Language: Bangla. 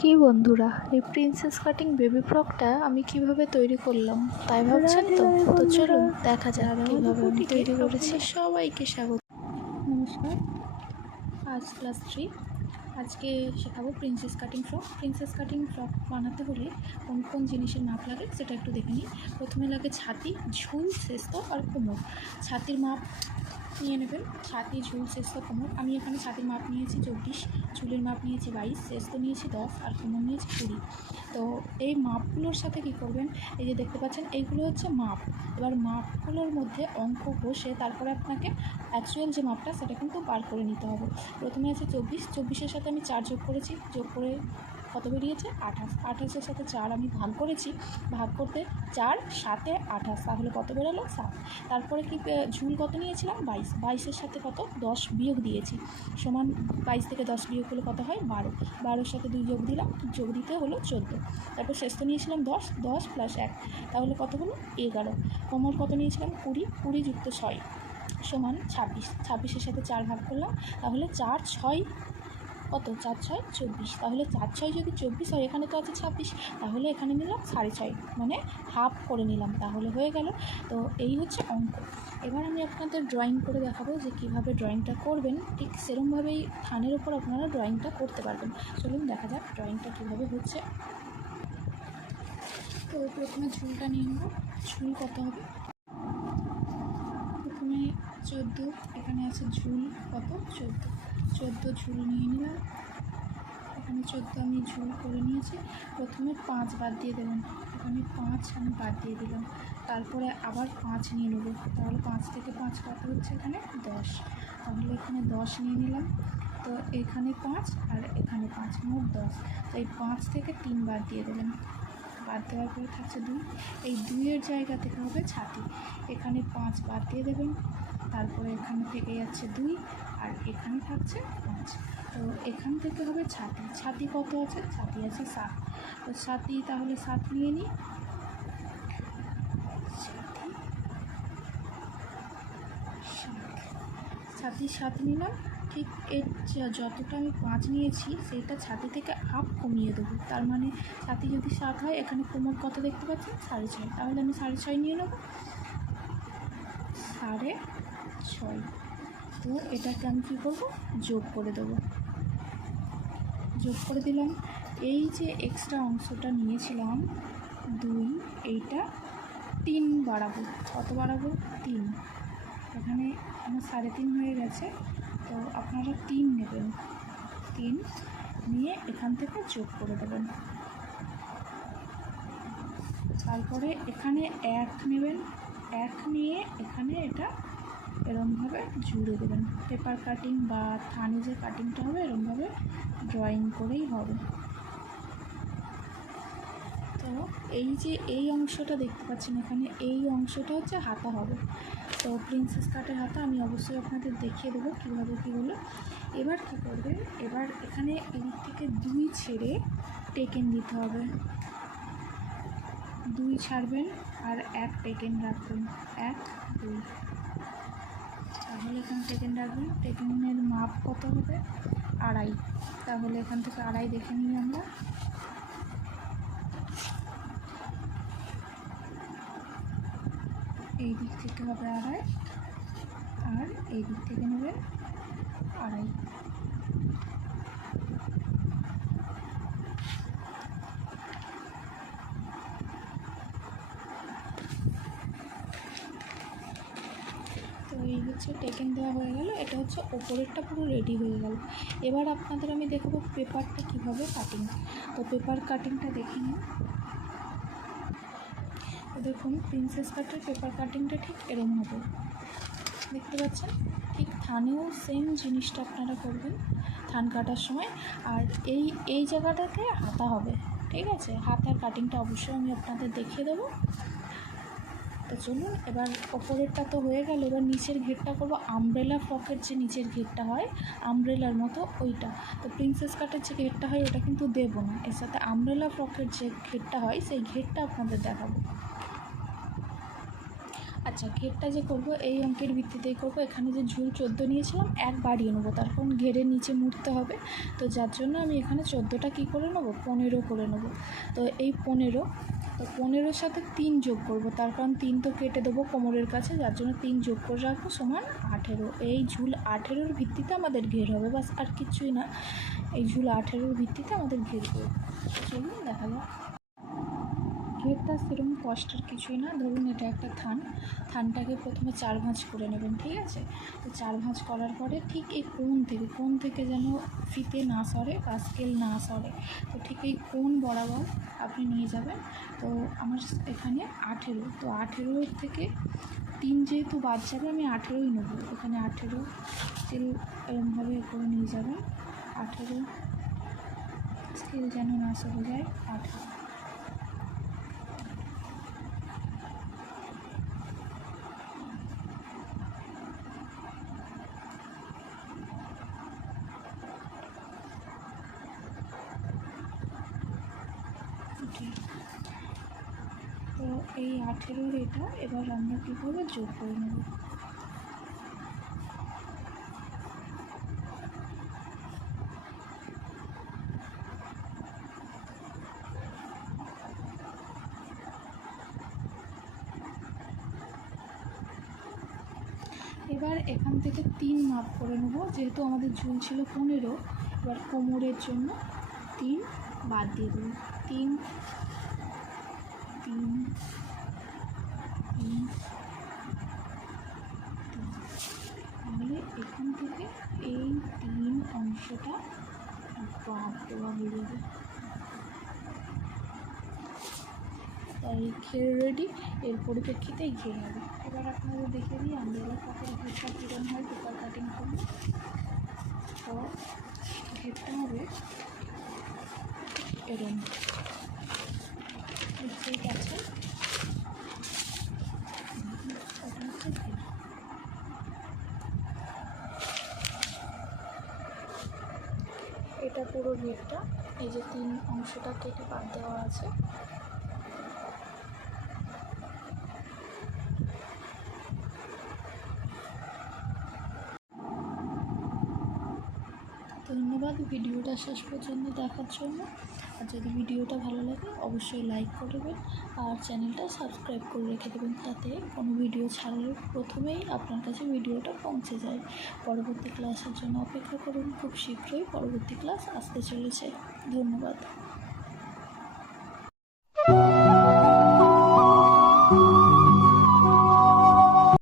কি বন্ধুরা, এই প্রিন্সেস কাটিং বেবি ফ্রকটা আমি কিভাবে তৈরি করলাম তাই ভাবছেন তো? তো চলুন দেখা যাক কিভাবে আমি তৈরি করেছি। সবাইকে স্বাগত। নমস্কার, আজ ক্লাস 3। আজকে শেখাবো princess cutting frock. Princess cutting frock বানাতে হলে কোন কোন জিনিসের মাপ লাগে সেটা একটু দেখে নিই। প্রথমে লাগে ছাতি, ঝুল, শেস্ত আর কোমর। ছাতির মাপ নিয়ে নেবেন, ছাতি, ঝুল, শেস্ত, কোমর। আমি এখানে ছাতির মাপ নিয়েছি 24, ঝুলের মাপ নিয়েছি 22, শেস্ত নিয়েছি 10 আর কোমর নিয়েছি 20। তো এই মাপগুলোর সাথে কি করবেন, এই যে দেখতে পাচ্ছেন এইগুলো হচ্ছে মাপ। এবার মাপগুলোর মধ্যে অঙ্ক বসে তারপরে আপনাকে অ্যাকচুয়াল যে মাপটা সেটা কিন্তু বার করে নিতে হবে। প্রথমে আছে 24, 24-এর সাথে আমি 4 যোগ করেছি, যোগ করে কত বেরিয়েছে 28, 28-এর সাথে 4 আমি ভাগ করেছি, ভাগ করতে 4 7 28, তাহলে কত বেরোলো 7। তারপরে কি ঝুল কত নিয়েছিলাম 22, 22-এর সাথে কত 10 বিয়োগ দিয়েছি, সমান 22 থেকে 10 বিয়োগ হলে কত হয় 12, 12-এর সাথে 2 যোগ দিলাম, যোগ দিতে হলো 14। তারপর শেষ তো নিয়েছিলাম 10, 10 + 1 তাহলে কত হলো 11। কোমর কত নিয়েছিলাম 20, 20 যুক্ত 6 সমান 26, 26-এর সাথে 4 ভাগ করলাম, তাহলে 4 6 কত 4 6 24, তাহলে 4 6 যদি 24 হয়, এখানে তো আছে 26, তাহলে এখানে নিলাম 6.5, মানে হাফ করে নিলাম, তাহলে হয়ে গেল। তো এই হচ্ছে অঙ্ক। এবার আমি আপনাদের ড্রয়িং করে দেখাবো যে কীভাবে ড্রয়িংটা করবেন, ঠিক সেরকমভাবেই থানের ওপর আপনারা ড্রয়িংটা করতে পারবেন। চলুন দেখা যাক ড্রয়িংটা কীভাবে হচ্ছে। তো প্রথমে ঝুলটা নিয়ে নেব। ঝুল কত হবে, প্রথমে 14, এখানে আছে ঝুল কত 14 ঝুল নিয়ে নিলাম। এখানে 14 আমি ঝুল করে নিয়েছি। প্রথমে 5 বাদ দিয়ে দেবেন, এখানে 5 আমি বাদ দিয়ে দিলাম। তারপরে আবার 5 নিয়ে নেব, তাহলে 5 থেকে 5 কত হচ্ছে এখানে 10, তাহলে এখানে 10 নিয়ে নিলাম। তো এখানে 5 আর এখানে 5, মোট 10। তো এই 5 থেকে 3 বাদ দিয়ে দেবেন, বাদ দেওয়ার পরে থাকছে 2, এই 2-এর জায়গা থেকে হবে ছাতি, এখানে 5 বাদ দিয়ে দেবেন। তারপরে এখানে থেকে যাচ্ছে 2 আর এখানে থাকছে 5, তো এখান থেকে হবে ছাতি। ছাতি কত আছে, ছাতি আছে 7, তো ছাতি তাহলে 7 নিয়ে নিই। ছাতি 7 নিলাম। ঠিক এর যতটা আমি 5 নিয়েছি সেইটা ছাতি থেকে হাফ কমিয়ে দেবো, তার মানে ছাতি যদি 7 হয়, এখানে কোমর কত দেখতে পাচ্ছেন 6.5, তাহলে আমি 6.5 নিয়ে নেব, 6.5। তো এটাকে আমি কী করবো, যোগ করে দেবো, যোগ করে দিলাম। এই যে এক্সট্রা অংশটা নিয়েছিলাম 2, এইটা 3 বাড়াবো, কত বাড়াবো 3, এখানে আমার 3.5 হয়ে গেছে, তো আপনারা 3 নেবেন, 3 নিয়ে এখান থেকে যোগ করে দেবেন। তারপরে এখানে 1 নেবেন, 1 নিয়ে এখানে এটা এরমভাবে জুড়ে দেবেন। পেপার কাটিং বা থানে যে কাটিংটা হবে এরমভাবে ড্রয়িং করেই হবে। তো এই যে এই অংশটা দেখতে পাচ্ছেন, এখানে এই অংশটা হচ্ছে হাতা হবে। তো প্রিন্সেস কাটের হাতা আমি অবশ্যই আপনাদের দেখিয়ে দেবো কীভাবে কী হলো। এবার কী করবেন, এবার এখানে এদিক থেকে 2 ছেড়ে টেকেন দিতে হবে, 2 ছাড়বেন আর 1 টেকেন রাখবেন, 1 2, তাহলে এখানে টেকেন রাখবেন। টেকেনের মাপ কত হবে 2.5, তাহলে এখান থেকে 2.5 দেখে নিই আমরা। এই দিক থেকে হবে 2.5 আর এই দিক থেকে নেবেন 2.5। তো এই হচ্ছে টেকেন দেওয়া হয়ে গেল, এটা হচ্ছে ওপরেরটা পুরো রেডি হয়ে গেল। এবার আপনাদের আমি দেখাবো পেপারটা কীভাবে কাটিং। তো পেপার কাটিংটা দেখে নিন। দেখুন প্রিন্সেস কাটের পেপার কাটিংটা ঠিক এরম হবে, দেখতে পাচ্ছেন। ঠিক থানেও সেম জিনিসটা আপনারা করবেন থান কাটার সময়। আর এই জায়গাটাতে হাতা হবে, ঠিক আছে, হাতার কাটিংটা অবশ্যই আমি আপনাদের দেখিয়ে দেবো। তো চলুন, এবার ওপরেরটা তো হয়ে গেল, এবার নিচের ঘেরটা করবো আমব্রেলা ফ্রকের যে নিচের ঘেরটা হয় আমব্রেলার মতো ওইটা। তো প্রিন্সেস কাটের যে ঘেরটা হয় ওটা কিন্তু দেবো না, এর সাথে আমব্রেলা ফ্রকের যে ঘেরটা হয় সেই ঘেরটা আপনাদের দেখাবো। আচ্ছা, ঘেরটা যে করব এই অঙ্কের ভিত্তিতেই করব। এখানে যে ঝুল 14 নিয়েছিলাম, এক বাড়িয়ে নেবো, তার কারণ ঘেরের নিচে মুড়তে হবে। তো যার জন্য আমি এখানে 14টা কী করে নেবো, 15 করে নেবো। তো এই 15, তো 15-র সাথে 3 যোগ করব, তার কারণ 3 তো কেটে দেবো কোমরের কাছে, যার জন্য 3 যোগ করে রাখবো সমান 18। এই ঝুল 18-র ভিত্তিতে আমাদের ঘের হবে, বাস আর কিছুই না। এই ঝুল 18-র ভিত্তিতে আমাদের ঘের করব। চলুন দেখা যাক। ঘেরটা সেরকম কষ্টের কিছুই না। ধরুন এটা একটা থানটাকে প্রথমে 4 ভাঁজ করে নেবেন, ঠিক আছে? তো 4 ভাঁজ করার পরে ঠিক এই কোণ থেকে যেন ফিতে না সরে বা স্কেল না সরে, তো ঠিক এই কোণ বরাবর আপনি নিয়ে যাবেন। তো আমার এখানে 18, তো 18 থেকে 3 যেহেতু বাদ যাবে, আমি 18ই নেব। এখানে 18 স্কেল এরকমভাবে করে নিয়ে যাবেন। 18 স্কেল যেন না সরে যায়, 18। তো এই 18-র এটা এবার আমরা কীভাবে যোগ করে নেব। এবার এখান থেকে 3 মাপ করে নেব, যেহেতু আমাদের ঝুল ছিল 15। এবার কোমরের জন্য 3 বাদ দিয়ে দেবো। 3 3 3, তাহলে এখান থেকে এই 3 অংশটা বাদ দেওয়া হয়ে যাবে। তাই ঘের রেডি, এর পরিপ্রেক্ষিতেই ঘের হবে। এবার আপনাদের দেখে দিই আম্ব্রেলা কাপের ঘেরটা কীরকম হয় পেপার কাটিং করলে। তো ঘেরটা হবে এরকম, দেখতেই পাচ্ছেন। ওটা হচ্ছে ঘের। এটা পুরো ঘেরটা, এই যে 3 অংশটা কেটে বাদ দেওয়া আছে। ধন্যবাদ ভিডিওটা শেষ পর্যন্ত দেখার জন্য। আর যদি ভিডিওটা ভালো লাগে অবশ্যই লাইক করবেন আর চ্যানেলটা সাবস্ক্রাইব করে রেখে দেবেন, তাতে কোনো ভিডিও ছাড়ার প্রথমেই আপনার কাছে ভিডিওটা পৌঁছে যায়। পরবর্তী ক্লাসের জন্য অপেক্ষা করুন, খুব শীঘ্রই পরবর্তী ক্লাস আসতে চলেছে। ধন্যবাদ।